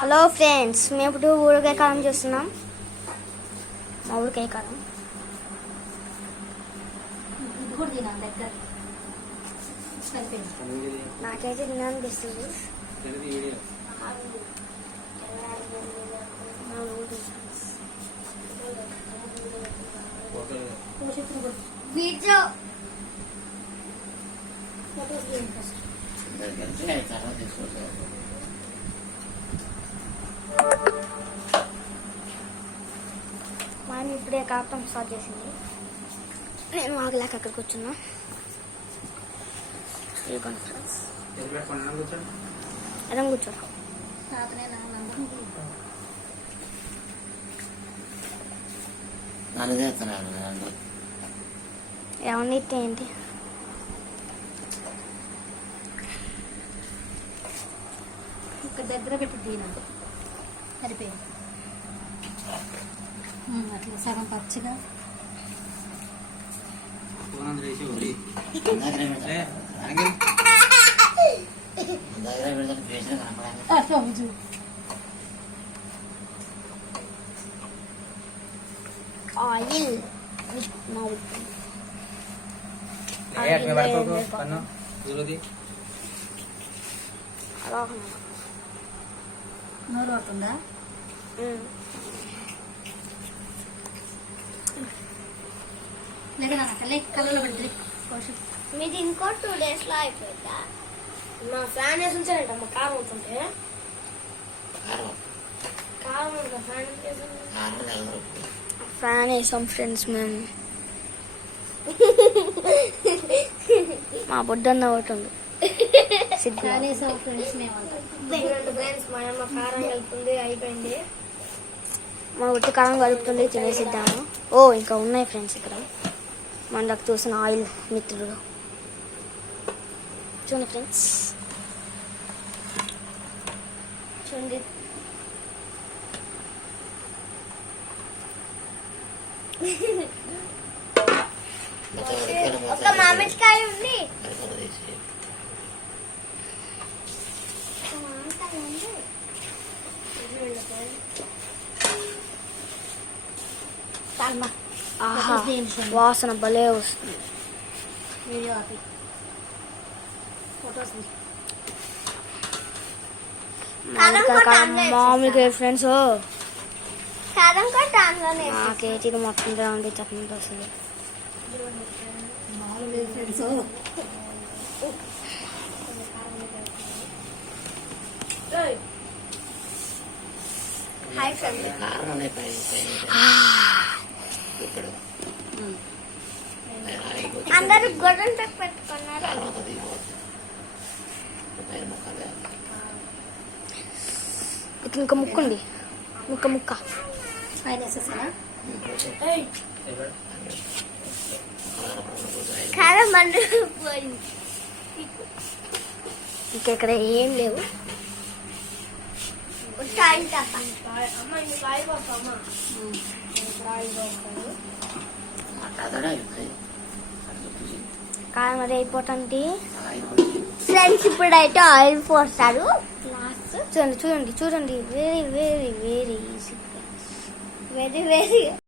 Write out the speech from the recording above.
Hello friends, మేము ఇప్పుడు ఊరగాయ కారం చేస్తున్నాం. మా ఊరగాయ కారం నాకైతే తినాలనిపిస్తుంది. మనం ఇప్పుడే కాపటం స్టార్ట్ చేసింది. నేను ఆగలేక అక్కడ కూర్చున్నా. ఎడం కూర్చో. ఎవరిని ఏంటి దగ్గర పెట్టి తినండి సరిపోయింది. అట్లా సగం పచ్చిగా ఆయిల్ నోరు అవుతుందా? మీది ఇంకో 2 days లో అయిపోయిందా? మా ఫ్యాన్ వేసి ఉంచారంట. మా కారం అవుతుంటే ఫ్యాన్ వేసాం ఫ్రెండ్స్. మేము మా బొడ్డన్న ఒకటి కారం కలుపుతుంది. అయిపోయింది. మా ఉట్టి కారం కలుపుతుంది. తినేసిద్దాము. ఓ ఇంకా ఉన్నాయి ఫ్రెండ్స్ ఇక్కడ. మనకు చూసిన ఆయిల్ మిత్రుడు చూడండి ఫ్రెండ్స్, చూడండి. ఒక మామిడికాయ ఉంది. ఆహా, వాసన భలే వస్తుంది. మామూలుగా ఫ్రెండ్స్ నాకైతే ఇది మొత్తం ఉండి చట్నీ వస్తుంది. అందరూ గొడవలు పెట్టుకున్నారు. ఇంకా ముక్కండి, ముక్క కారం మండిపోయింది. ఇంకా ఇక్కడ ఏం లేవు. కారం అది అయిపోతుంది ఫ్రెండ్స్. ఇప్పుడైతే ఆయిల్ పోస్తారు. చూడండి చూడండి చూడండి. Very very very easy, very very